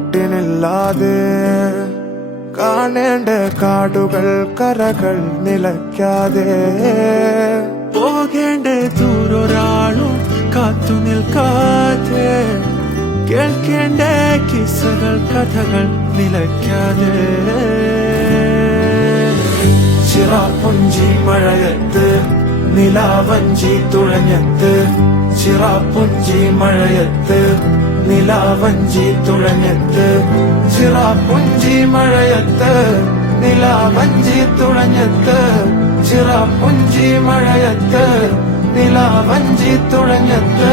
കൂട്ടിനില്ലാതെ കാണേണ്ട കാടുകൾ കരകൾ നിലയ്ക്കാതെ പോകേണ്ട ദൂരൊരാളും കാത്തു നിൽക്കാതെ കേൾക്കേണ്ട കിസ്സകൾ കഥകൾ നിലയ്ക്കാതെ ചിറാപ്പുഞ്ചി മഴയത്ത് നിലാവഞ്ചി തുഴഞ്ഞത്ത് ചിറാപ്പുഞ്ചി മഴയത്ത് നിലാവഞ്ചി തുഴഞ്ഞത്ത് ചിറാപ്പുഞ്ചി മഴയത്ത് നിലാവഞ്ചി തുഴഞ്ഞത്ത് ചിറാപ്പുഞ്ചി മഴയത്ത് നിലാവഞ്ചി തുഴഞ്ഞത്ത്